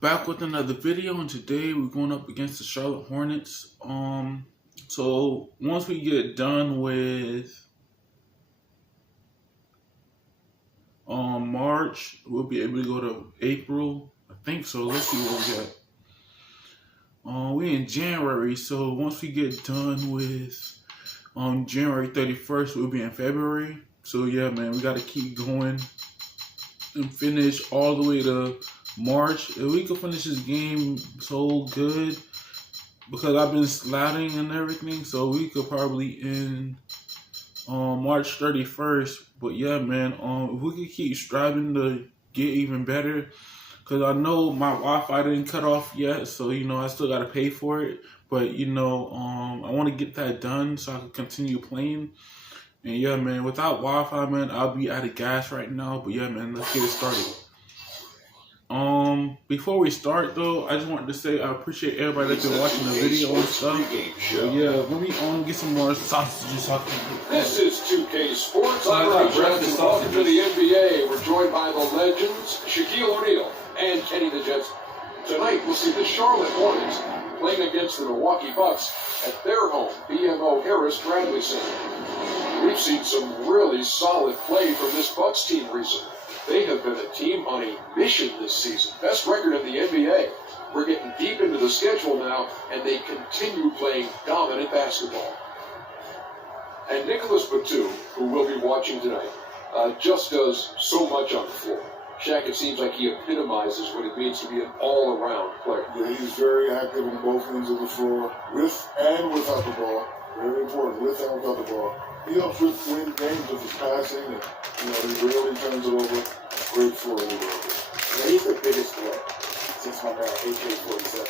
Back with another video, and today we're going up against the Charlotte Hornets. So once we get done with March, we'll be able to go to April. I think so. Let's see what we got. We in January, so once we get done with January 31st, we'll be in February. So yeah, man, we got to keep going and finish all the way to March. If we could finish this game so good, because I've been sliding and everything, so we could probably end March 31st. But yeah, man, if we could keep striving to get even better, because I know my Wi-Fi didn't cut off yet, so I still gotta pay for it. But I want to get that done so I can continue playing. And yeah, man, without Wi-Fi, man, I'll be out of gas right now. But yeah, man, let's get it started. Before we start though, I just wanted to say I appreciate everybody that's been watching the video and stuff. But yeah, let me get some more sausages. This is 2K Sports. I'm Rob Jeff. Welcome to the NBA. We're joined by the legends Shaquille O'Neal and Kenny the Jet. Tonight we'll see the Charlotte Hornets playing against the Milwaukee Bucks at their home, BMO Harris Bradley Center. We've seen some really solid play from this Bucks team recently. They have been a team on a mission this season. Best record in the NBA. We're getting deep into the schedule now, and they continue playing dominant basketball. And Nicholas Batum, who we'll be watching tonight, just does so much on the floor. Shaq, it seems like he epitomizes what it means to be an all-around player. Yeah, he's very active on both ends of the floor, with and without the ball. Very important, with and without the ball. He helps win games with his passing, and he rarely turns it over. Great for him. Yeah, he's the biggest threat since my man AK-47.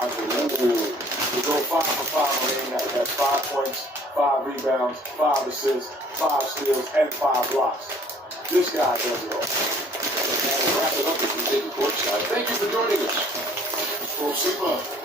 Unbelievable. To go 5 for 5 on the that's 5 points, 5 rebounds, 5 assists, 5 steals, and 5 blocks. This guy does it all. And we'll wrap it up as we take the courtside. Thank you for joining us. Prosima.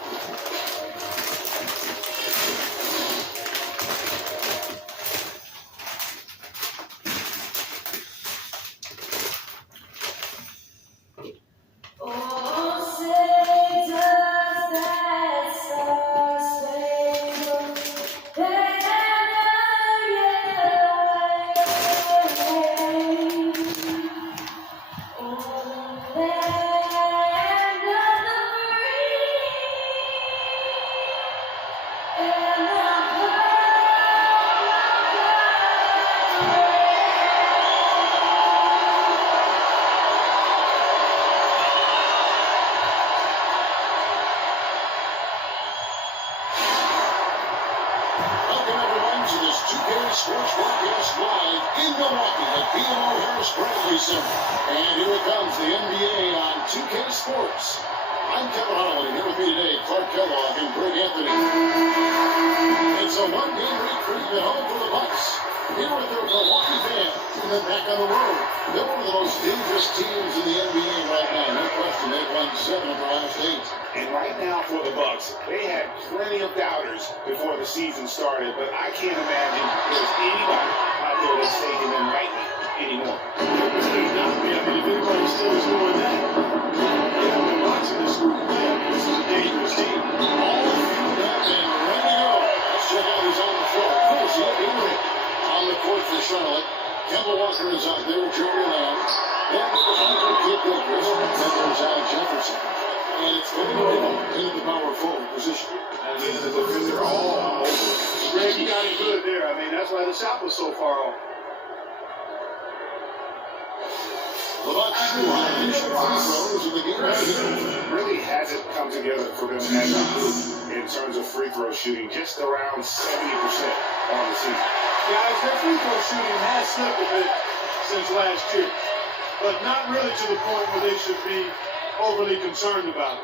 Sports broadcast live in Milwaukee at BMO Harris Bradley Center. And here it comes, the NBA on 2K Sports. I'm Kevin Holland, and here with me today, Clark Kellogg and Greg Anthony. It's a one-game retreat at home for the Bucks. Here with their Milwaukee fans, and then back on the road. They're one of the most dangerous teams in the NBA right now. No question, they've won 7 of their last 8. And right now for the Bucks, they had plenty of doubters before the season started, but I can't imagine there's anybody out there that's taking them lightly anymore. If anybody still is doing that, they have been watching this group play. This is a dangerous team. All fueled up and ready to go. Let's check out who's on the floor. First, on the court for Charlotte. Kemba Walker is out there, Joey Lamb. Then there's Michael Kidd-Gilchrist. Then there's Al Jefferson. And it's going to in the power forward position. And then the defender all over. Greg, you got it good there. I mean, that's why the shot was so far off. The Bucks throws in the game. Really hasn't come together for them as a group in terms of free throw shooting, just around 70% on the season. Guys, their free throw shooting has slipped a bit since last year, but not really to the point where they should be overly concerned about it.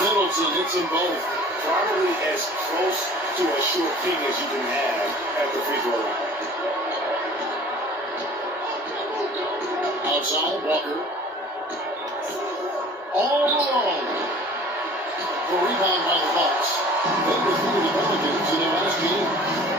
Middleton hits them both. Probably as close to a sure thing as you can have at the free throw line. Outside, Walker. All alone. The rebound by the Bucks. They defeated the Pelicans in their last game.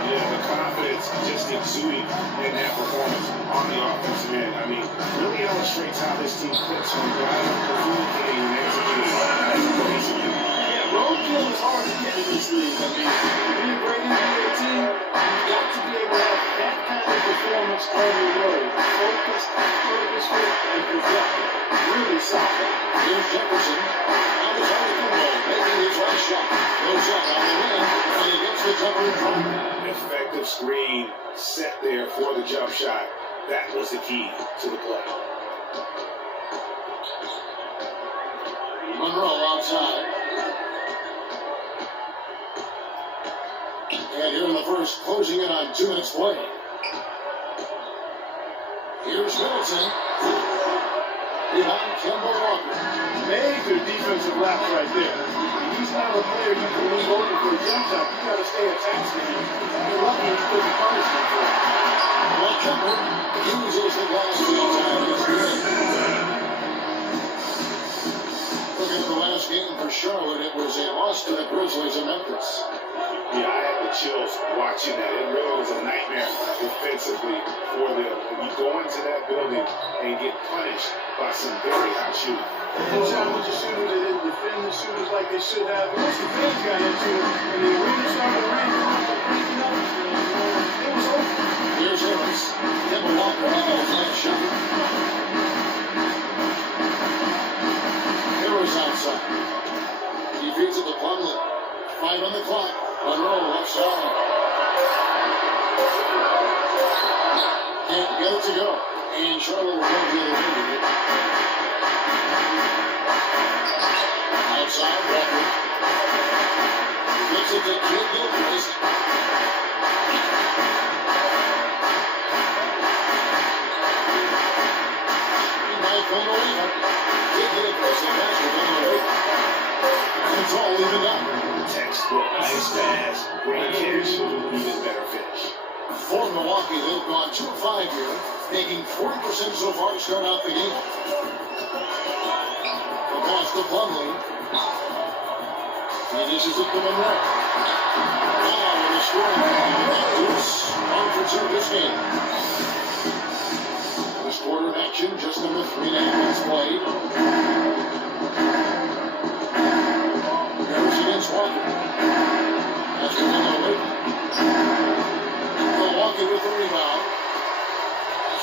Yeah, the confidence just exuding in that performance on the offensive end. I mean, really illustrates how this team clicks when guys are communicating and executing as a cohesive unit. Yeah, roadkill is hard to get in this league. I mean, to be a great NBA team, you've got to be able to have that kind of performance on the road. Focused, purposeful, and projected. Really solid. Here's Jefferson. On his own combo, making his right shot. Goes up on the rim, and he gets the jumper in front. Effective screen set there for the jump shot. That was the key to the play. Monroe outside. And here in the first, closing in on 2 minutes play. Here's Middleton. Behind Kemba Walker. Major defensive lapse right there. He's not a player you can leave over for a jump shot. You got to stay attached to him. You're lucky he's putting punishment for it. Well, Kemba uses the glass to the time. Looking at the last game for Charlotte, it was a loss to the Grizzlies in Memphis. Yeah, I had the chills watching that. It really was a nightmare defensively for them. When you go into that building and get punished by some very hot shooting. They challenge the shooter, they didn't defend the shooters like they should have. Once the fans got into it, and the arena started raining, it was over. Here's Harris. Kemba Walker on his left shot. Harris outside. He feeds it to Plumlee. 5 on the clock. Monroe left side. Can't get it to go. And Charlotte will go to the end. Outside, Walker. Gets it to Kid Gilchrist. He might come away. Kid Gilchrist, the basket on the way. And it's all even up. Textbook, nice pass, great catch, even better finish. For Milwaukee, they've gone 2 of 5 here, making 40% so far to start out the game. The pass to Plumlee. He dishes it to Monroe. Now with a scoring Deuce on for 2 this game. This quarter of action, just under 3.5 minutes played. Harris against Walker. That's the one. Milwaukee with the rebound.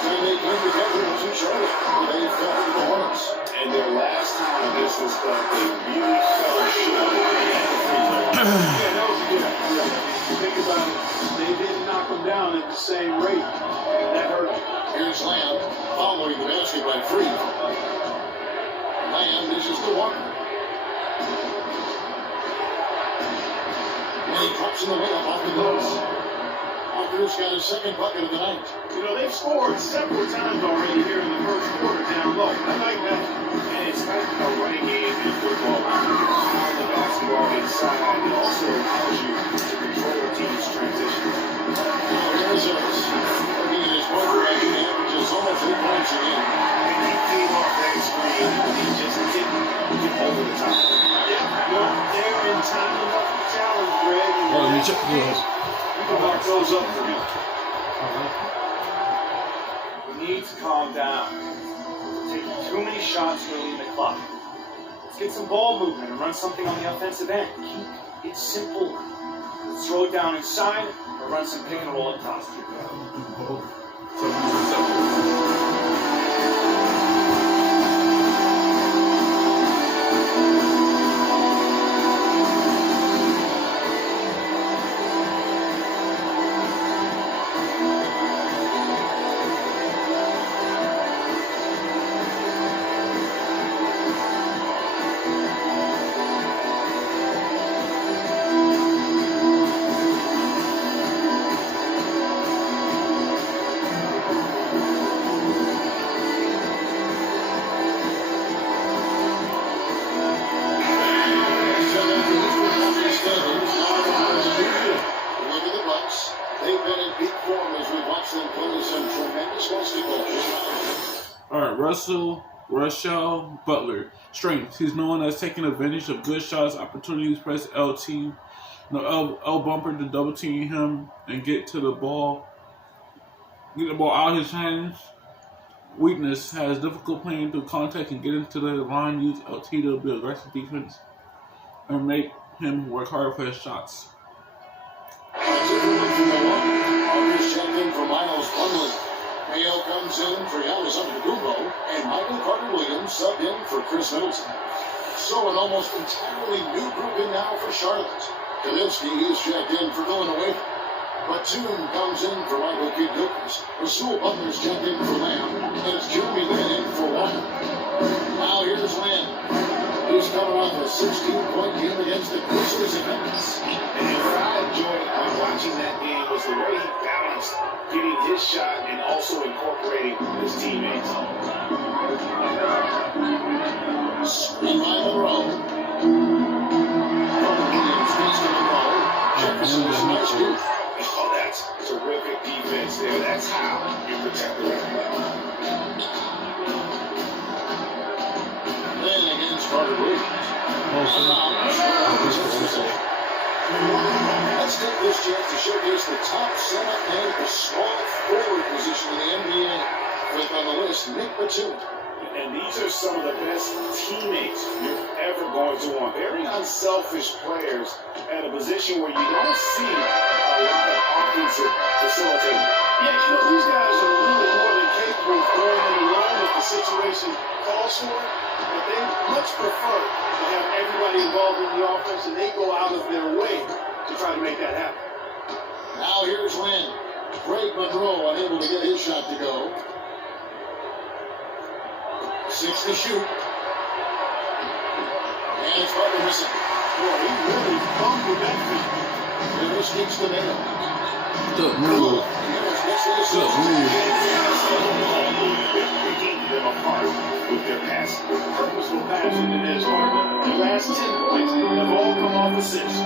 When they came together, it was in Charlotte, where they fell to the Hornets. And their last time this was done, they really fell short. Yeah, that was a good idea. If you think about it, they didn't knock them down at the same rate. That hurt them. Here's Lamb following the basket by Free. Lamb dishes to Walker. And he drops in the layup off the glass. Walker's got his second bucket of the night. You know, they've scored several times already here in the first quarter down low. I like that. And it's like a running game in football. Power the basketball inside. It also allows you to control a team's transition. Here's Harris. Looking at his point direction, he averages almost 8 points a game. And he came off that screen and he just didn't get over the top. Yeah, well, they're in time enough to challenge Greg. And Let me check this. you can mark those up for me. We need to calm down. We're taking too many shots early in the clock. Let's get some ball movement and run something on the offensive end. Keep it simple. Let's throw it down inside or run some pick and roll up top. Russell Butler. Strengths. He's known as taking advantage of good shots, opportunities, press LT, L bumper to double team him and get the ball out of his hands. Weakness. Has difficult playing through contact and get into the line, use LT to build aggressive defense and make him work harder for his shots. August checked in for Miles Plumlee. Mayo comes in for Giannis Antetokounmpo, and Michael Carter-Williams subbed in for Chris Middleton. So an almost entirely new group in now for Charlotte. Kaminsky is checked in for Villanova. Batum comes in for Michael Kidd-Gilchrist. Rasul Butler's checked in for Lamb, and it's Jeremy Lin in for Walker. Now here's Lin. He's coming off a 16-point game against the Grizzlies in Memphis. And what I enjoyed watching that game was the way he balanced getting his shot and also incorporating his teammates. Screen by Monroe. Williams gets to Monroe. Jefferson is a nice move. Oh, that's terrific defense there. That's how you protect the rim. Then against Carter-Williams. Let's take this chance to showcase the top center and the small forward position in the NBA. With on the list, Nick Batum. And these are some of the best teammates you're ever going to want. Very unselfish players at a position where you don't see a lot of offensive facilitating. Yeah, these guys are really more than capable of going in alone if the situation calls for it. But they much prefer to have everybody involved in the offense, and they go out of their way to try to make that happen. Now here's Lin. Greg Monroe unable to get his shot to go. 6 to shoot. And it's Butler missing. Boy, he really bumped with that feet. Rivers keeps the nail. Good move. Rivers gets the assist. Good move. Picking them apart with their passing. Purposeful passing in this tournament. The last 10 points have all come off assists.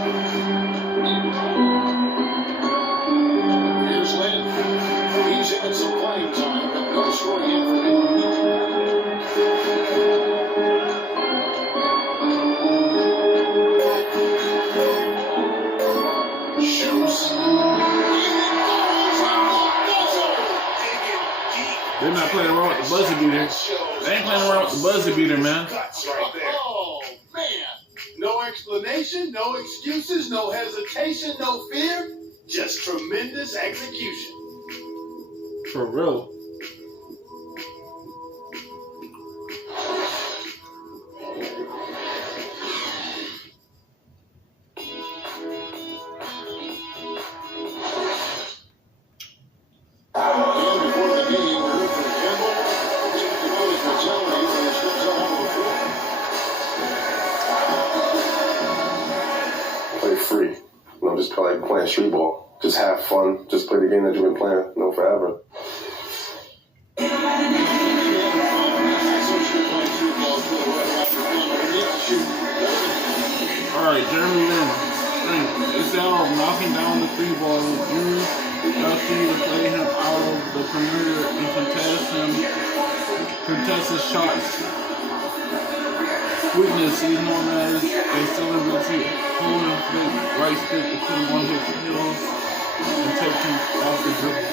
Here's Lin. He's getting some playing time, but no scoring in for him. Shoots. They're not playing around with the buzzer beater. They ain't playing around with the buzzer beater, man. Oh, man. No explanation, no excuses, no hesitation, no fear. Just tremendous execution. For real. Free. Just like playing street ball. Just have fun. Just play the game that you've been playing, forever. Alright, Jeremy Lin. Instead of knocking down the three ball, use LT to play him out of the perimeter and contest his shots. Weakness, he's known as a celebrity holding his right stick between one of his heels and taking off the dribble.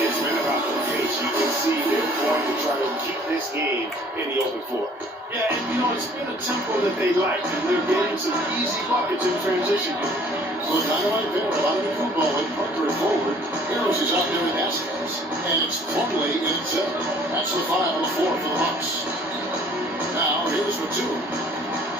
It's been about the pace. You can see they're going to try to keep this game in the open floor. Yeah, and it's been a tempo that they like, and they're getting some easy buckets in transition. With Dynamite Bear, Antetokounmpo and Parker at forward. Harris is out there in Haskins. And it's Plumlee in 7. That's the 5 on the floor for the Hawks. Now, here's Batum.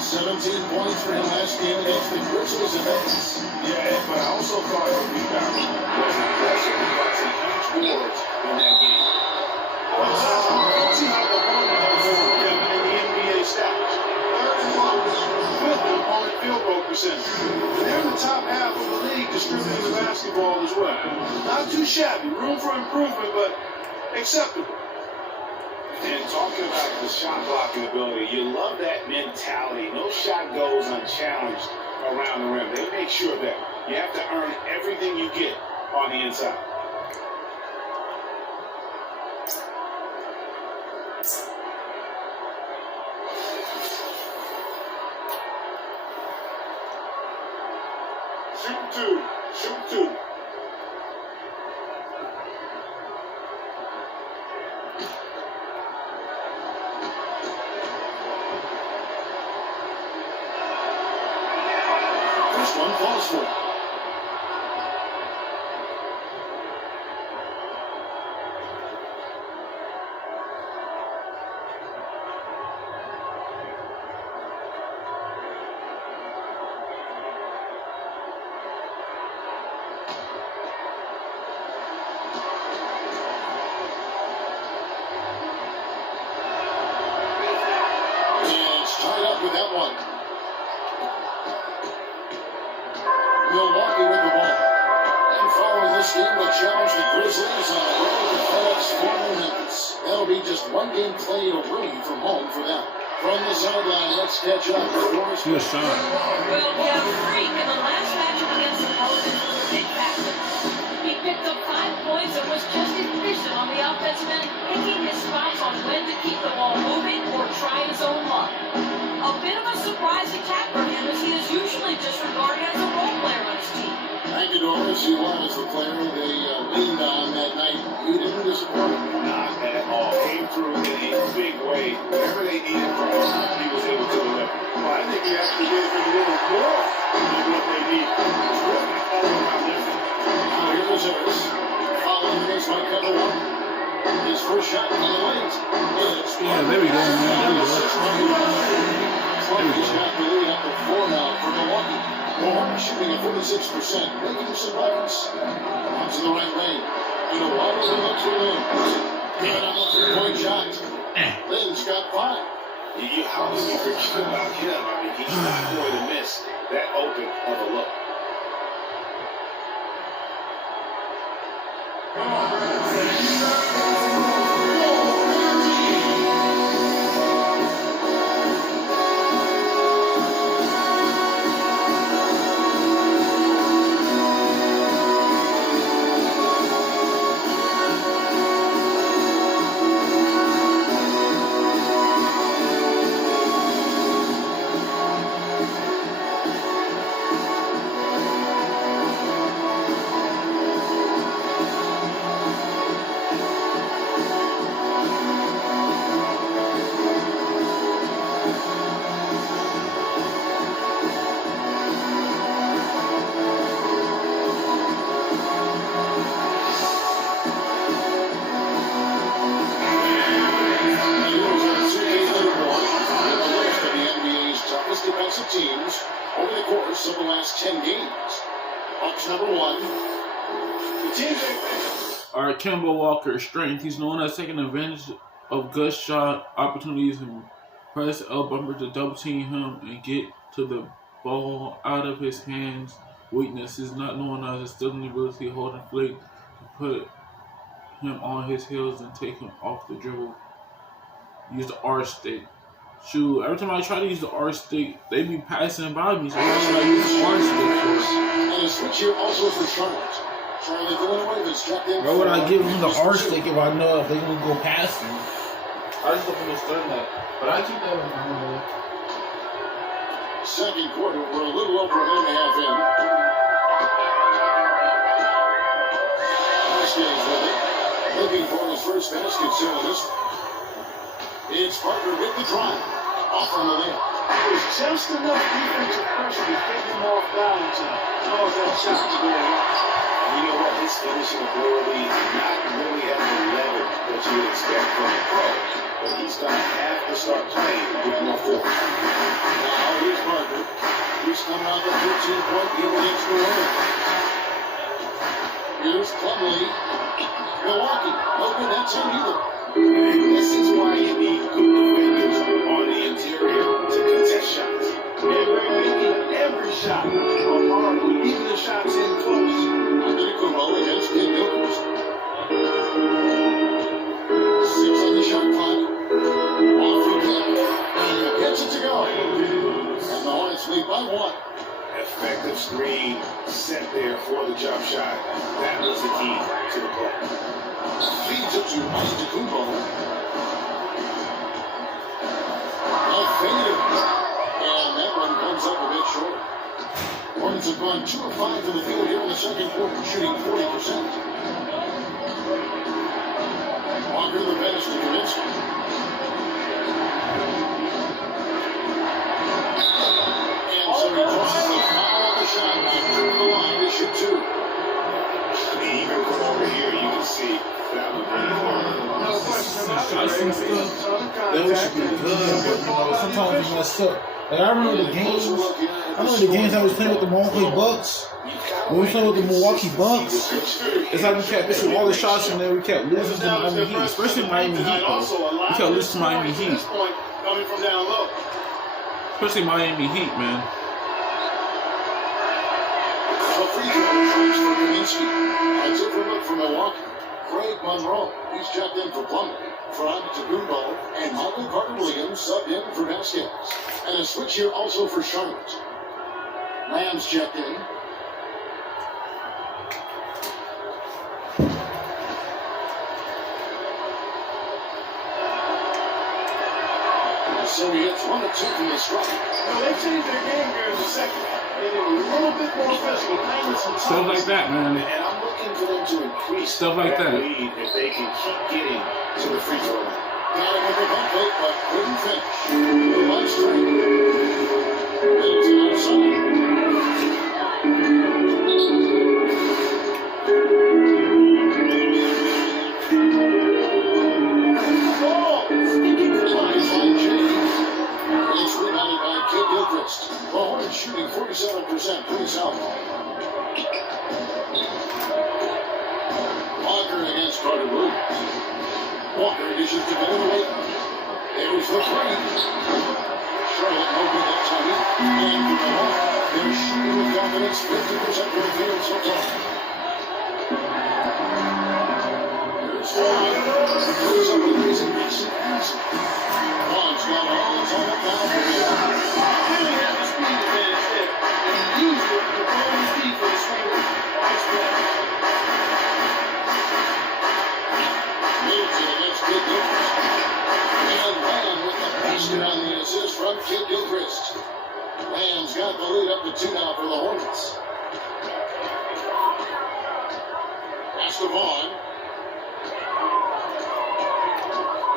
17 points for him last game against the Grizzlies in Memphis. Yeah, but I also thought the rebounding was impressive. He got some huge boards in that game. See how the Hornets in the NBA stats. 3rd in blocks, 5th in opponent field goal percentage. And they're in the top half of the league distributing the basketball as well. Not too shabby, room for improvement, but acceptable. And talking about the shot blocking ability, you love that mentality. No shot goes unchallenged around the rim. They make sure that you have to earn everything you get on the inside. Shoot two. First one falls for it. Tied up with that one. Milwaukee with the ball. And following this game, will challenge the Grizzlies on the road to FedEx Forum in Memphis. That'll be just one game played away from home for them. From the sideline, let's catch up with Morris. Good shot. Well, yeah, Freak in the last matchup against the Pelicans was a big factor. He picked up 5 points and was just efficient on the offensive end, picking his spots on when to keep the ball moving or try his own luck. A bit of a surprise attack for him, as he is usually just regarded as a role player on his team. Thank you, Doris. He was the player they leaned on that night. He didn't disappoint. Not at all. Came through in a big way. Whenever they needed from him, he was able to deliver. Well, I think he actually gave them a little more than what they need. It's really all about lifting. Now here's the service. Following this by Kevin Walker. His first shot in the lane. Yeah, there we go, man. There we go. He's got the lead up to 4 now for Milwaukee. Warren shooting at 46%, making some buckets. Out to the right lane. And a wide open look for Lynn. Giving up a 3-point shot. Lynn's got 5. How do we forget about him? I mean, he's not going to miss that open of a look. Teams over the course of the last 10 games. Bucks number 1. The teams. All right, Kemba Walker's strength. He's known as taking advantage of good shot opportunities and press L bumper to double team him and get to the ball out of his hands. Weakness is not known as his stealing ability, holding flick to put him on his heels and take him off the dribble. Use the R stick. Shoot, every time I try to use the R stick, they be passing by me, so why should I use the R stick for? And a switch here also for Charlotte. Charlotte going away, but struck them. Why would I give him the R stick if I know if they're going to go past me? I just don't understand that. But I keep that in my mind. Second quarter, we're a little over a minute and a half in. Vasquez with it. Looking for his first basket here on this one. It's Parker with the drive. Off on the lane. There's just enough defensive pressure to take him off balance and cause that shot to go wrong. And you know what? His finishing ability is not really at the level that you would expect from a pro. But he's going to have to start playing with more force. Now here's Parker. He's coming out the 13-point deal against the Warriors. Here's Plumlee. Milwaukee. No good. That's him either. This is why you need good defenders on the interior to contest shots. Yeah, they're making every shot on hardwood, even the shots in close. Antetokounmpo against Kid Milkers. 6 on the shot clock. Off the kick. And he gets it to go. And the Hornets lead by 1. screen set there for the jump shot. That was the key to the play. Feeds it to Antetokounmpo. A fader. And that one comes up a bit short. Hornets have gone 2 of 5 from the field here in the second quarter, shooting 40%. Walker the pass to Kaminsky. And so he draws the foul on the shot clock through the line to shoot 2. Even from over here, you can see that was really hard. Shots and stuff. That should be good, but sometimes we messed up. Like I remember the games. I remember the games I was playing with the Milwaukee Bucks. When we played with the Milwaukee Bucks, it's like we kept missing all the shots and then we kept losing to Miami Heat, especially Miami Heat. Though. We kept losing to Miami Heat, especially Miami Heat, man. A free throw charge for Kaminsky. That's it from Milwaukee. Craig Monroe, he's checked in for Plumlee. For Antetokounmpo and Michael Carter-Williams subbed in for Vasquez. And a switch here also for Charlotte. Lamb's checked in. So he hits 1 of 2 from the strike. They changed their game here in the second half. They were a little bit more physical, playing with some Stuff like that, man. And I'm looking for them to increase Stuff like that. lead if they can keep getting to the free throw line. Got him with the bump fake, but couldn't finish. The line straight. Middleton outside. Baseline James. It's rebounded by Kid Gilchrist. The Hornets shooting 47%. Please help. Walker against Carter-Williams. Walker dishes to Ben White. There's the three. Charlotte moving that time. And for the Hawks, they're shooting with confidence 50% from the field so far. Here's Vaughn. Throws up a reason makes it easy. Vaughn's got all the time now for the really have the speed advantage there. And he used it to throw his defense forward. Watch that. Middleton against Kid Gilchrist. And Lamb with the basket on the assist from Kid Gilchrist. Lamb's got the lead up to 2 now for the Hornets. Pass to Vaughn.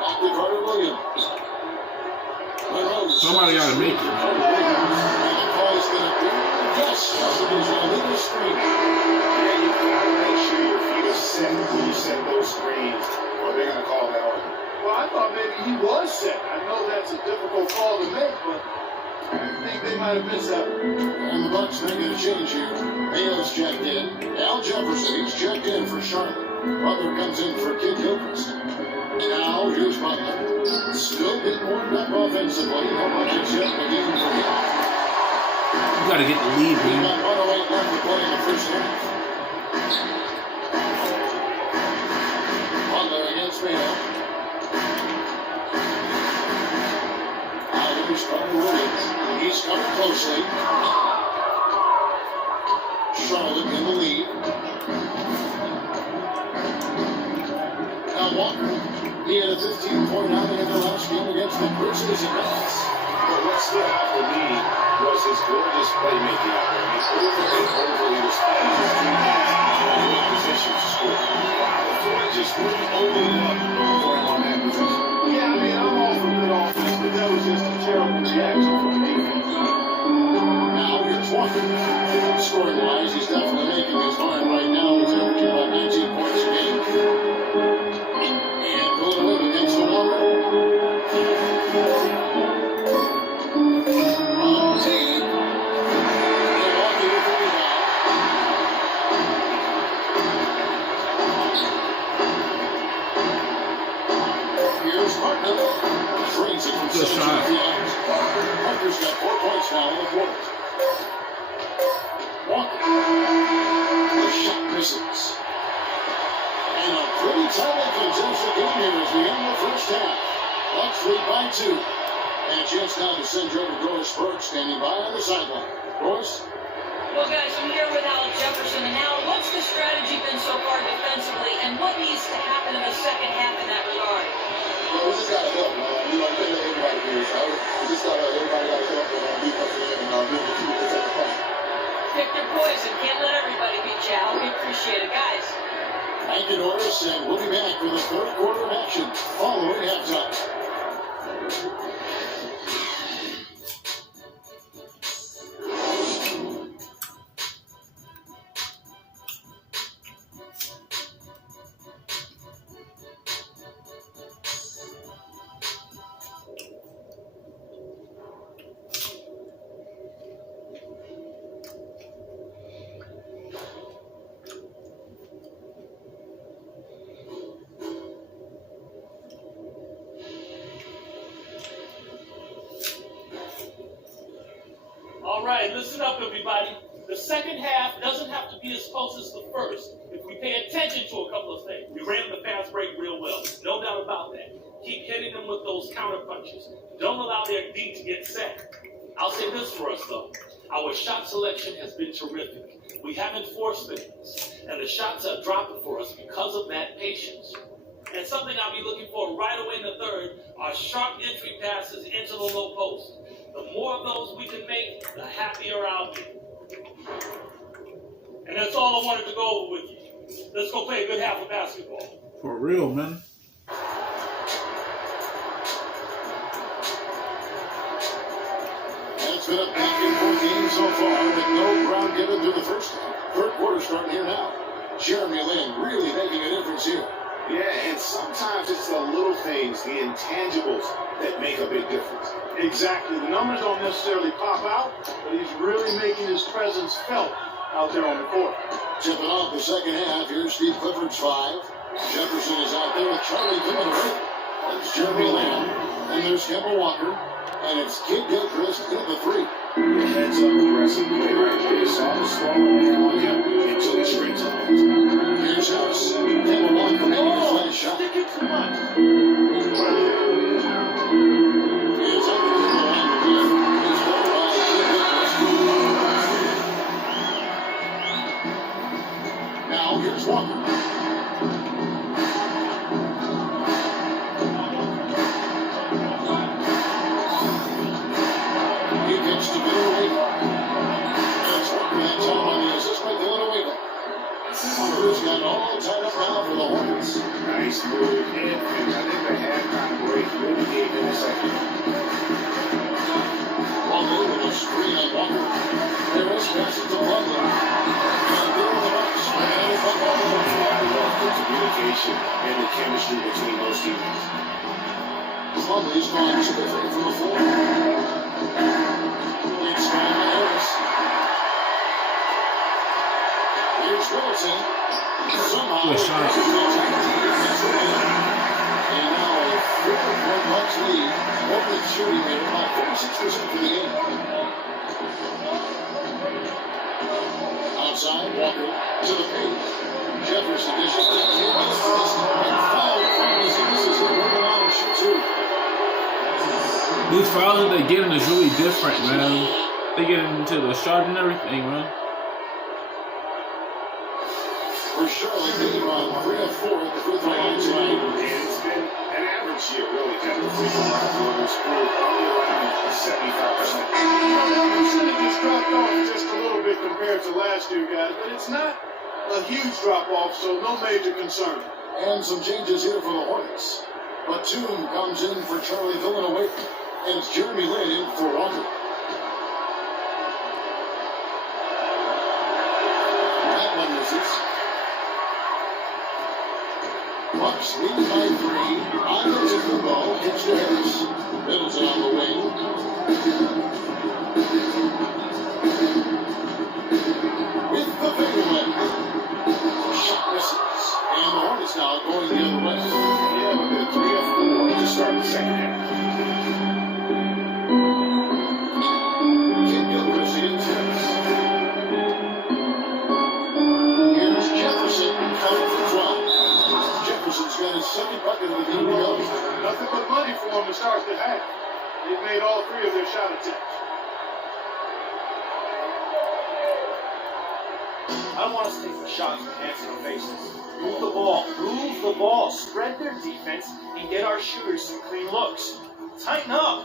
Back to Carter-Williams. Somebody got to make it. And the call is going to be yes. Customers going to lead the screen. Yeah, you gotta make sure your feet are set when you set those screens, or they're gonna call that on you. Well, I thought maybe he was set. I know that's a difficult call to make, but I think they might have missed that one. And the Bucks making a change here. Bale's checked in. Al Jefferson, he's checked in for Charlotte. Butler comes in for Kid Gilchrist. Now here's Butler. Still getting warmed up offensively. How much is yet in the game for him? You got to get the lead, We've man. got 108 left to play in the first half. Butler against Bale. Now here's Carter-Williams. He's coming closely. Charlotte in the lead. Now Walker, he had a 15-point outing in the last game against the Grizzlies in Dallas. But what stood out for me was his gorgeous playmaking out there. He's overly responsive to in position to score. Wow, the Hornets just wouldn't overlook for him on that possession. Yeah, I mean, I'm all for good offense, but that was just a terrible reaction from the defense. Now here's Walker. Scoring-wise, he's definitely making his mark right now. He's averaging about 19 points a game. And going away against the Walker. Good shot. Parker's got 4 points now in the quarter. Walker. The shot misses. And a pretty tightly contested game here as we end the first half. Bucks lead by 2. And a chance now to send you over to Doris Burke, standing by on the sideline. Doris? Well, guys, I'm here with Al Jefferson. And Al, what's the strategy been so far defensively, and what needs to happen in the second half in that regard? We just gotta help, man. You know, we can't let everybody do this. We just gotta, everybody gotta help on defensive end and be able to keep it at the front. Pick your poison. Can't let everybody beat you, Al. We appreciate it, guys. Thank you, Norris, and we'll be back for the third quarter of action following halftime. All right, listen up, everybody. The second half doesn't have to be as close as the first if we pay attention to a couple of things. We ran the fast break real well, no doubt about that. Keep hitting them with those counter punches. Don't allow their D to get set. I'll say this for us, though. Our shot selection has been terrific. We haven't forced things, and the shots are dropping for us because of that patience. And something I'll be looking for right away in the third are sharp entry passes into the low post. The more of those we can make, the happier I'll be. And that's all I wanted to go over with you. Let's go play a good half of basketball. For real, man. It's been a back-and-forth game so far with no ground given through the first half. Third quarter starting here now. Jeremy Lin really making a difference here. Yeah, and sometimes it's the little things, the intangibles, that make a big difference. Exactly. The numbers don't necessarily pop out, but he's really making his presence felt out there on the court. Tipping off the second half. Here's Steve Clifford's 5. Jefferson is out there with Charlie Villanueva. That's Jeremy Lamb. And there's Kemba Walker. And it's Kid Gilchrist in the 3. The heads up aggressive play right there. Saw the slowing down on him until he straightens up. Here's House. Kemba Walker making his last shot. Stick it too much. Here's up to the line to win. He's followed by Kid Gilchrist. Now here's Walker. He gets to Villanueva. That's Walker that time on the assist by Villanueva. Walker's got all tied up now for the Hornets. Nice move. And I think the halftime break really gave him a second. Walker with a screen on Walker. Harris passes to Butler. And there the box. And it's up all the way. The communication and the chemistry between those teammates. Plumlee's gone 2 of 3 from the floor. It's found by Harris. Here's Middleton. Somehow, Good shot. and now a 4-point Bucks lead. Hornets shooting at about 46% for the game. Outside, Walker to the paint. Jefferson dishes to Kid Gilchrist. And foul from as he misses it. Working on and shoot 2. These fouls that they getting is really different, man. They get into the shot and everything, man. For Charlotte, they run 3 of 4 at the free throw line tonight. And it's been an average year, really. At the free throw line for this group, only around 75%. That percentage has dropped off just a little bit compared to last year, guys, but it's not a huge drop-off, so no major concern. And some changes here for the Hornets. Batum comes in for Charlie Villanueva. And it's Jeremy Lin in for Walker. That one misses. Bucks lead by 3. On the tip of the ball, gets to Harris. Middleton on the wing. With the fadeaway. Shot misses. And the Hornets now going the other way. Yeah, but they're 3 of 4 to start the second half. Kid Gilchrist against Harris. Here's Jefferson coming for 12. Jefferson's got his second bucket of the game to go. Nothing but money for them to start the half. They've made all 3 of their shot attempts. I don't want us taking shots with hands in our faces. Move the ball, spread their defense, and get our shooters some clean looks. Tighten up.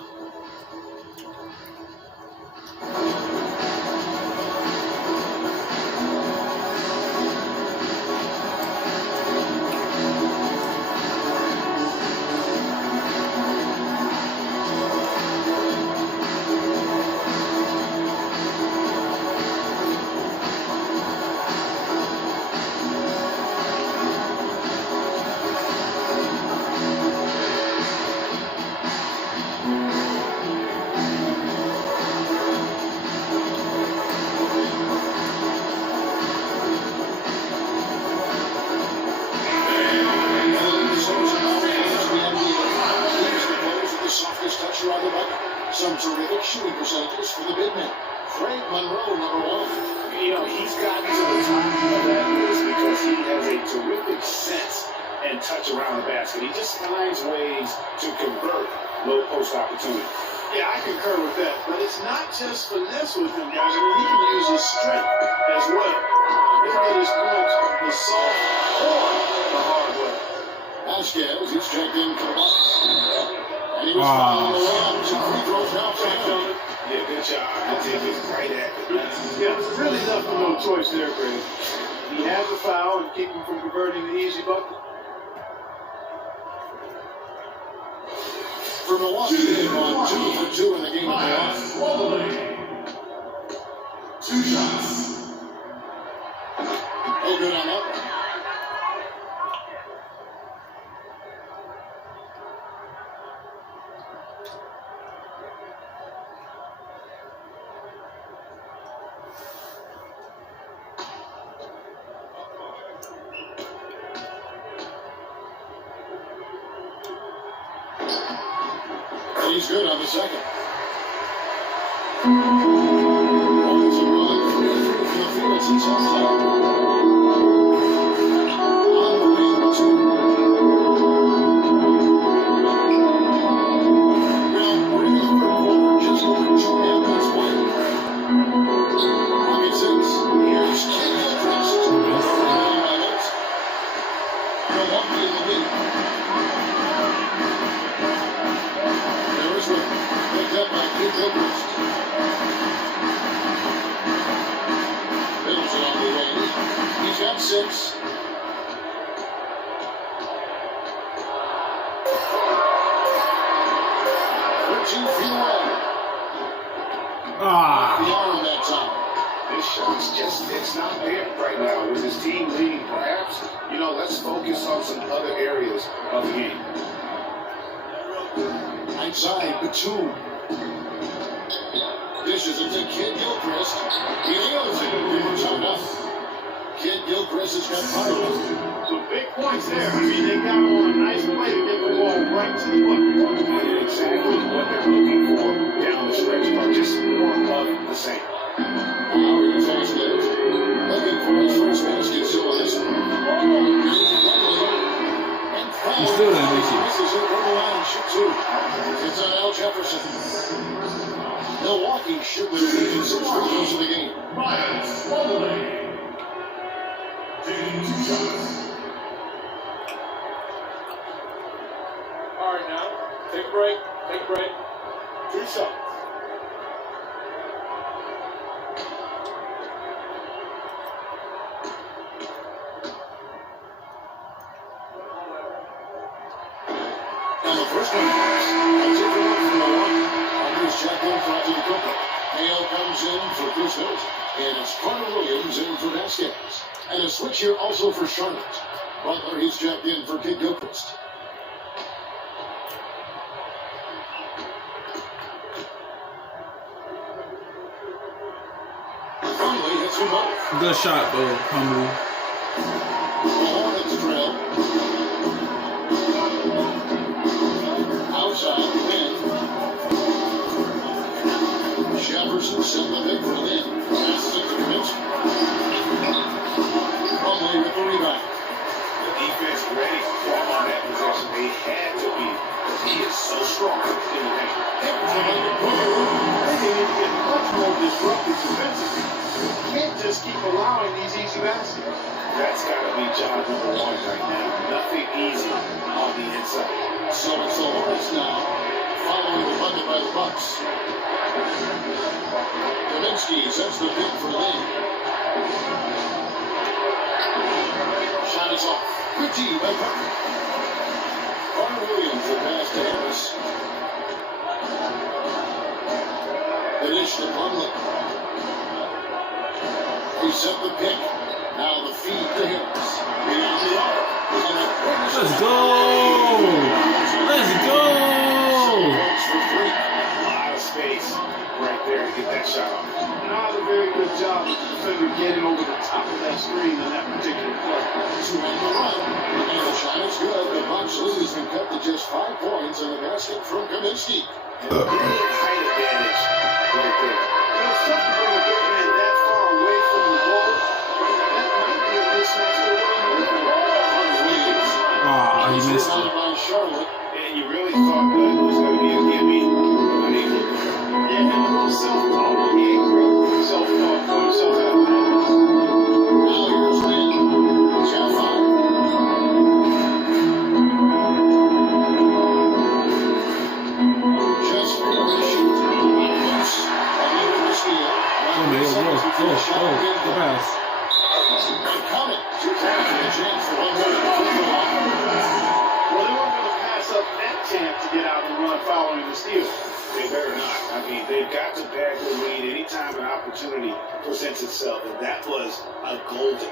Some terrific shooting percentages for the big man. Frank Monroe, number one. You know, he's gotten to the top of that list because he has a terrific sense and touch around the basket. He just finds ways to convert low post opportunities. Yeah, I concur with that. But it's not just finesse with him, guys. I mean, he can use his strength as well. He'll get his points the soft or the hard way. Vasquez, he's checked in for the Bucks. And he was fouled on the way up. 2 free throws now for him. Yeah, good job. I think it's right at it. Yeah, really left him no choice there, Greg. He had the foul and keep him from converting the easy bucket. For Milwaukee, they've gone 2 for 2 in the game of the 2 shots. No good on that one. He's good on the second. Hornets are rolling 3-3 from the field. It's a tough time. On the wing, 2. Now, we're in the third quarter. Just over 2.5 minutes played. Rocket 6. Here's Ken Gilchrist. Milwaukee in the lead. Picked up by Ken Gilchrist. Middleton on the wing. He's got 6. The arm that time. This shot's just, it's not there right now with his team leading. Perhaps, you know, let's focus on some other areas of the game. Outside, Batum. Dishes it to Ken Gilchrist. He nails it. They were tied up. Ken Gilchrist has got 5. Some big points there. I mean, they got on a nice play to get the ball right to the bucket. And exactly what they're looking for down the stretch, but just more of the same. Lowry is Vasquez. Looking for his first basket, so this one. He still didn't make it. Misses it from the line and shoot 2. It's on Al Jefferson. Milwaukee should have lead 6 free throws in the game. All right, now, take a break. 2 shots. On the first one, that's it for Milwaukee. Andrews checked in for Antetokounmpo. Hale comes in for Chris Middleton. And it's Carter Williams in for Vasquez. And a switch here also for Charlotte. Butler, he's checked in for Ken Gilchrist. Conley hits them both. Good shot, though, Conley. The Hornets trail. Outside, win. Jefferson sent the pick from in. Passes it to Kaminsky. Conley with the rebound. The defense ready for him on that possession. They had to be, because he is so strong in the paint. They need to get much more disruptive defensively. Can't just keep allowing these easy baskets. That's got to be job number one right now. Nothing easy on the inside. So it's the Hornets now, following the bucket by the Bucks. Kaminsky sets the pick for Lane. Shot is off. Good D by Parker. Carter Williams will pass to Harris. Finish to Plumlee. He set the pick. Now the feed to Harris. Beyond the arc. Let's go! Let's go! For three. A lot of space right there to get that shot off. Not a very good job of the defender getting over the top of that screen on that particular play. To make the run. And the shot is good. The Bucks lead has been cut to just 5 points and a basket from Kaminsky. And a big height advantage right there. It's tough to bring a big man that far away from the ball. That might be a mismatch for Ah, he missed it. By Charlotte. And you really thought that it was going to be a gimme. Unable to. Yeah, and a little self-talk. He ain't great self-talk for himself out of bounds. Now here's Lane. Jeff on. Just for the shoot. Loose. And into the steal. Go pass. And coming. 2 points and a chance for one more. Well, they weren't going to pass up that chance to get out and run following the steal. They better not. I mean, they've got to bag the lead anytime an opportunity presents itself, and that was a golden.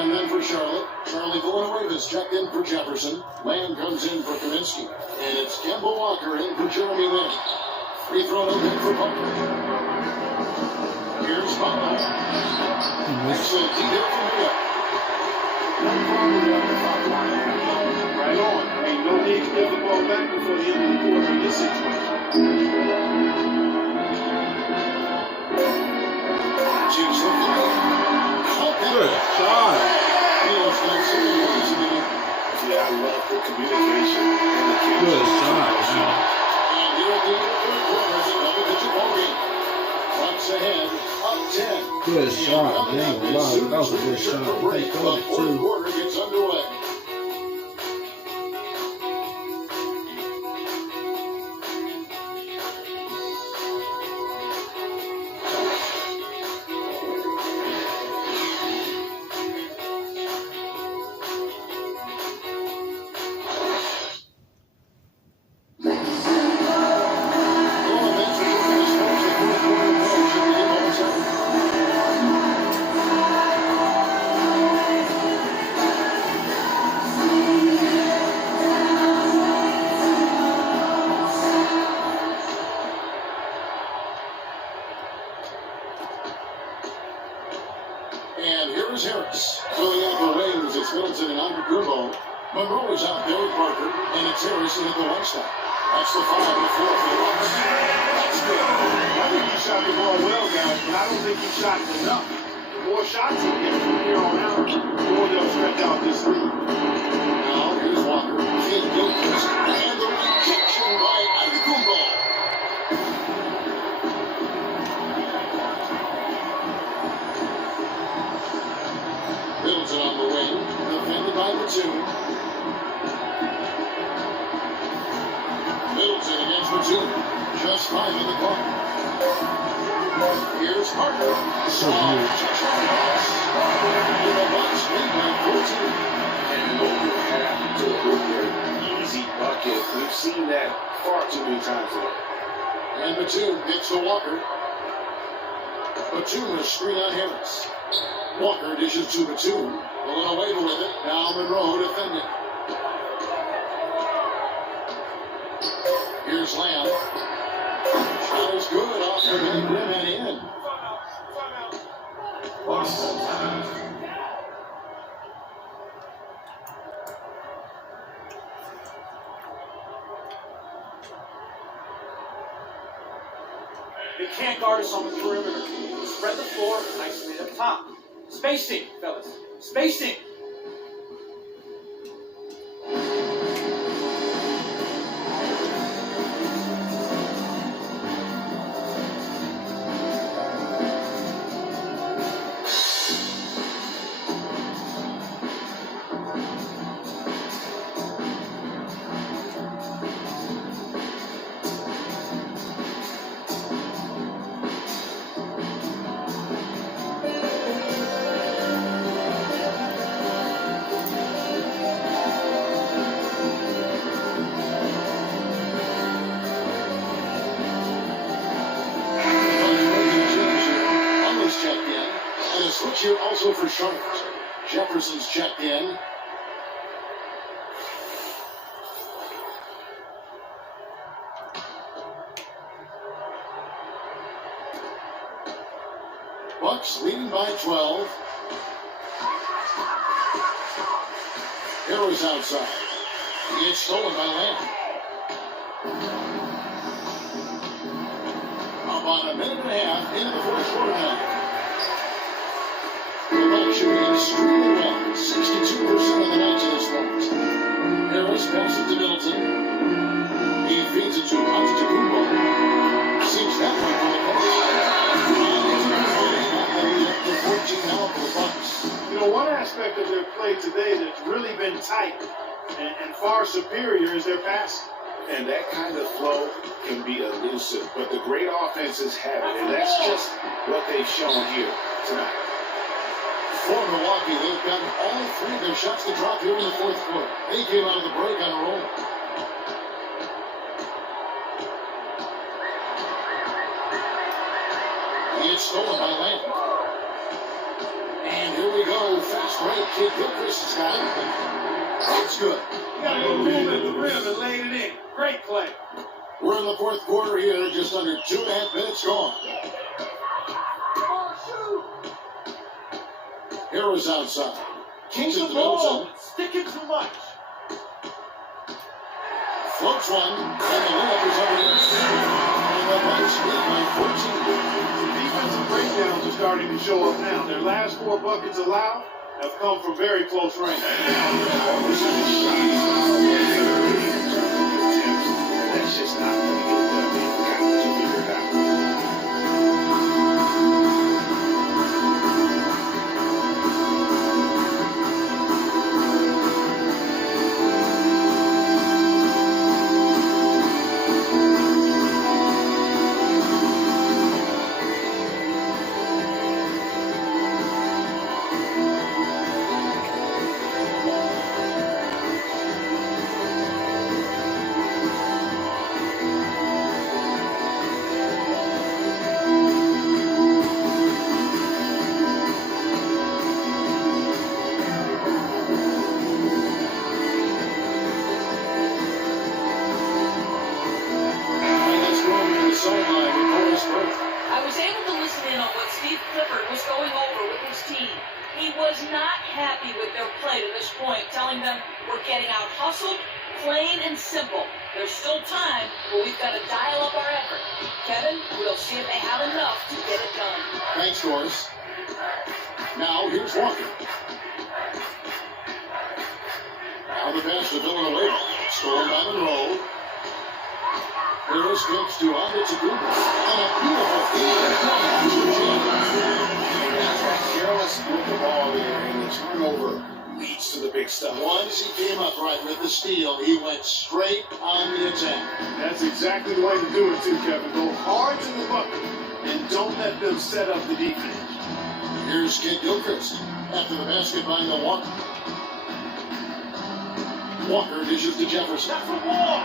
And then for Charlotte, Charlie Villanueva's checked in for Jefferson. Lamb comes in for Kaminsky. And it's Kemba Walker in for Jeremy Lin. Free throw no good for Butler. Here's Butler. Excellent detail from Mia. Right on. Ain't no need to give the ball back before the end of the quarter in this situation. Chiefs for three. Good shot. Yeah, I love the communication. Good shot, man. And here at the end of the third quarter, it's a double-digit ball game. Bucks ahead, up 10. Good shot, man. Wow, that was a good shot. The Thank God, fourth too. quarter gets underway. And here is Harris. Filling out the wings, it's Middleton and Antetokounmpo. Monroe is out there with Parker, and it's Harris in at the right side. That's the 5 and 4 for the Bucks. That's good. I think he shot the ball well, guys, but I don't think he shot it enough. The more shots he gets from here on out, the more they'll stretch out this lead. Now here's Walker. Kid Gilchrist. And the rejection by Antetokounmpo. Middleton on the wing. Defended by Batum. Middleton against Batum. Just 5 in the clock. Here's Parker. Soft touch on the pass. And the Bucks lead by 14. And over half to the hoop there. Easy bucket. We've seen that far too many times today. And Batum gets to Walker. Batum is screen on Harris. Walker dishes to Batum. Villanueva with it. Now Monroe defending. Here's Lamb. Shot is good off the big rim and in. They can't guard us on the perimeter. Spread the floor and isolate up top. Spacing, fellas. Spacing. for Charlotte. Jefferson's checked in. Bucks leading by 12. Harris outside. It's stolen by Lamb. About a minute and a half into the fourth quarter now. The Bucks shooting extremely well. 62% of the night to this point. Harris passes to Middleton. He feeds it to Antetokounmpo. Seems that way for the Bucks. 14 now for the Bucks. You know, one aspect of their play today that's really been tight and far superior is their passing. And that kind of flow can be elusive, but the great offenses have it, and that's just what they've shown here tonight. For Milwaukee, they've gotten all three of their shots to drop here in the fourth quarter. They came out of the break on a roll. It's stolen by Lamb. And here we go. Fast break. Kid Gilchrist has got it. That's good. You got to go boom at the rim and laid it in. Great play. We're in the fourth quarter here. Just under 2.5 minutes gone. Harris outside. Keep To the the ball. Middleton. Stick it too much. Floats one. And the layup is up against the And the Bucks lead by 14. The defensive breakdowns are starting to show up now. Their last 4 buckets allowed have come from very close range. That's just not going to get done. They've got to figure it out. I was able to listen in on what Steve Clifford was going over with his team. He was not happy with their play to this point, telling them we're getting out hustled, plain and simple. There's still time, but we've got to dial up our effort. Kevin, we'll see if they have enough to get it done. Thanks, Doris. Now, here's Walker. Now the pass to Villanueva. Stolen by Monroe. Harris gets to Antetokounmpo. And a beautiful Careless with the ball there, and the turnover leads to the big stuff. Once he came up right with the steal, he went straight on the attack. That's exactly the way to do it, too, Kevin. Go hard to the bucket and don't let them set up the defense. Here's Kid Gilchrist after the basket by Milwaukee. Walker dishes to Jefferson. That's the ball.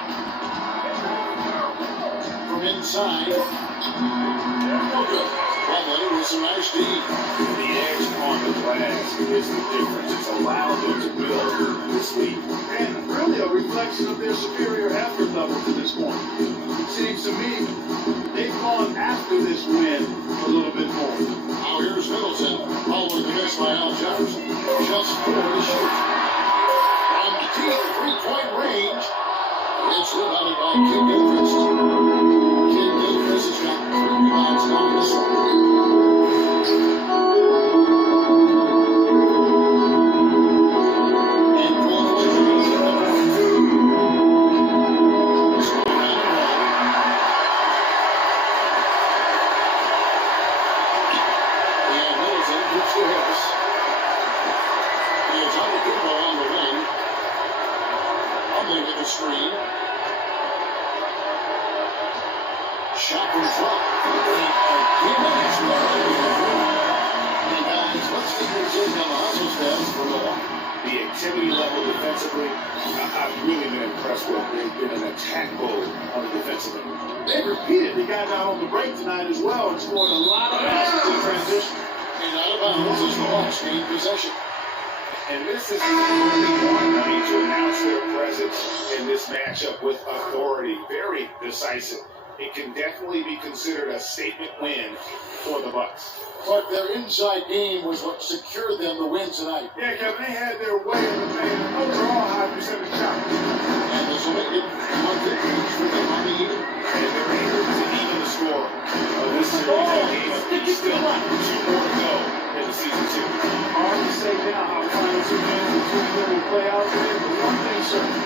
From inside. No good. Plumlee with some nice D. The edge on the glass is the difference. It's allowed them to build this lead. And really a reflection of their superior effort level to this point. It seems to me they've gone after this win a little bit more. Now here's Middleton, following the miss by Al Jefferson. Just 4 to shoot. From deep three-point range, it's rebounded by Kid Gilchrist. Kid Gilchrist has got 3 rebounds now in this one. And Gilchrist is and Middleton gets to Harris. And Antetokounmpo on the wing. Plumlee with the screen. Shot from drop. And guys, let's take this in on the hustle stats for Milwaukee. The activity level defensively, I've really been impressed with. They've been an attack mode on the defensive end. They repeatedly got out on the break tonight as well and scored a lot of passes in transition. And out of bounds as the Hawks gain possession. And this is really one night to announce their presence in this matchup with authority. Very decisive. It can definitely be considered a statement win for the Bucks. But their inside game was what secured them the win tonight. Yeah, Kevin, they had their way in the paint. Those are all high percentage shots. And this will make it 1-8 for them on the year. And they're able to even the score of this series at game of three. Still 2 more to go in the season 2. Hard to say now how the final 2 games of the season will play out today, but one thing certain,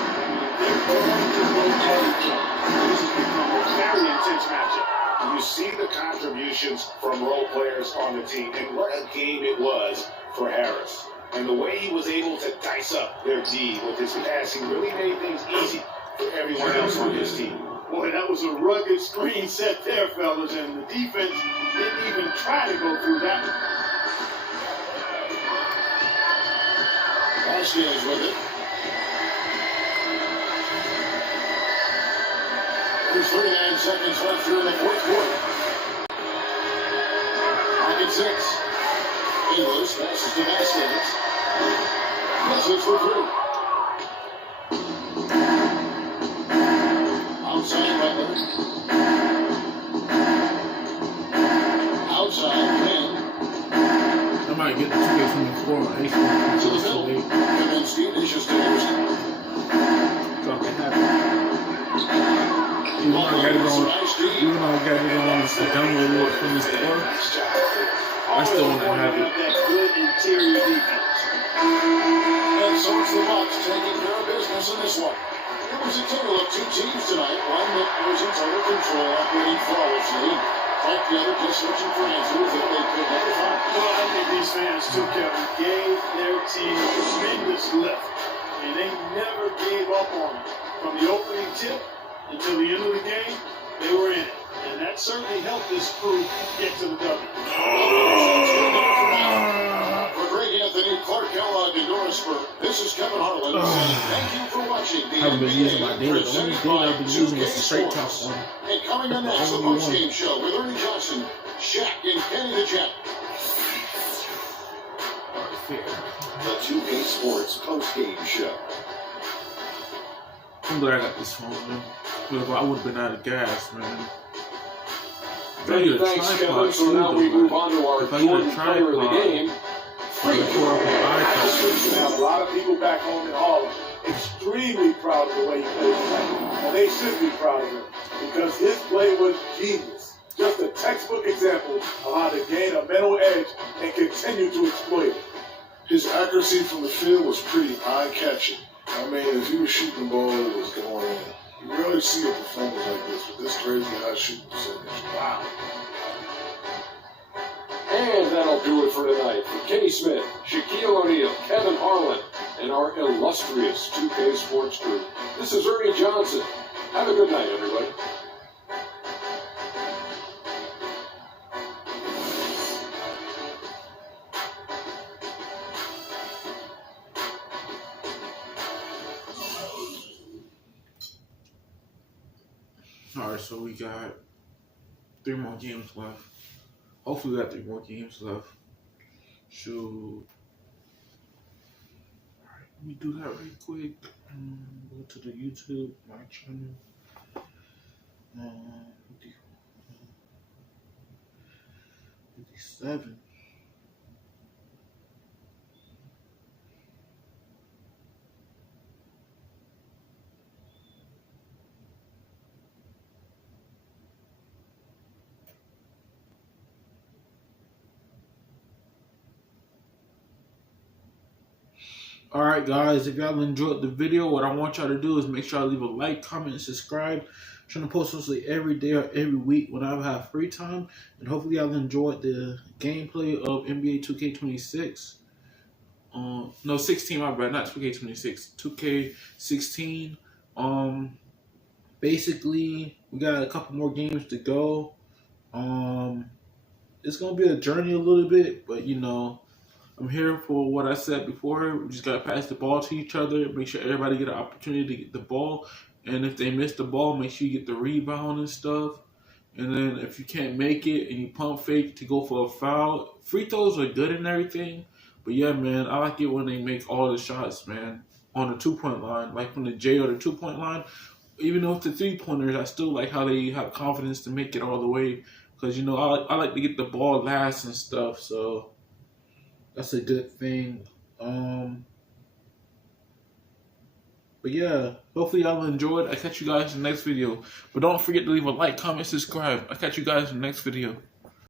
they're going to go at each other. This has become a very intense matchup. You see the contributions from role players on the team, and what a game it was for Harris. And the way he was able to dice up their D with his passing really made things easy for everyone else on his team. Boy, that was a rugged screen set there, fellas, and the defense didn't even try to go through that one. Vasquez with it. There's 39 seconds left here in the fourth quarter. Back at 6. Ingles passes to Vasquez. Misses for 3. Outside Butler. Outside 10. I might get the 2K24 on Xbox. To the middle. Kaminsky dishes to Houston. Something happened. Even though I got it on the download from the store, I still want to have it. That good interior defense. And so it's the Bucks taking care of business in this one. It was a tale of 2 teams tonight. One that was in total control, operating flawlessly. Like the other, just searching for answers that they could never find. Well, I think these fans too, Kevin, gave their team a tremendous lift. And they never gave up on it. From the opening tip until the end of the game, they were in it. And that certainly helped this crew get to the W. For Greg Anthony, Clark Kellogg, and Dorisburg, this is Kevin Harlan saying thank you for watching the I haven't been using my data. The only presented data by I've been using 2K is the straight talk Sports. one. And coming on next, the Only post-game one. show with Ernie Johnson, Shaq, and Kenny the Jet. The 2K Sports post-game show. I'm glad I got this phone, man. Because I would have been out of gas, man. Thanks, Kevin. So now we move on to our Jordan player of the game. We have a lot of people back home in Harlem extremely proud of the way he played tonight. And they should be proud of him because his play was genius. Just a textbook example of how to gain a mental edge and continue to exploit it. His accuracy from the field was pretty eye-catching. I mean, if he was shooting the ball, it was going in. You rarely see a performance like this with this crazy high shooting percentage. Wow. And that'll do it for tonight. For Kenny Smith, Shaquille O'Neal, Kevin Harlan, and our illustrious 2K Sports crew, this is Ernie Johnson. Have a good night, everybody. Alright, so we got 3 more games left. Hopefully we got 3 more games left. Shoot. Alright, let me do that real quick. Go to the YouTube, my channel. 57. Alright guys, if y'all enjoyed the video, what I want y'all to do is make sure y'all leave a like, comment, and subscribe. I'm trying to post mostly every day or every week when I have free time. And hopefully y'all enjoyed the gameplay of NBA 2K26. No, 16, my bad, not 2K26, 2K16. Basically, we got a couple more games to go. It's going to be a journey a little bit, but you know, I'm here for what I said before. We just got to pass the ball to each other. Make sure everybody get an opportunity to get the ball. And if they miss the ball, make sure you get the rebound and stuff. And then if you can't make it and you pump fake to go for a foul, free throws are good and everything. But yeah, man, I like it when they make all the shots, man, on the 2-point line. Like from the J or the 2-point line, even though it's the 3-pointers, I still like how they have confidence to make it all the way. Because, you know, I like to get the ball last and stuff, so that's a good thing. But yeah, hopefully y'all enjoyed. I'll catch you guys in the next video. But don't forget to leave a like, comment, subscribe. I'll catch you guys in the next video.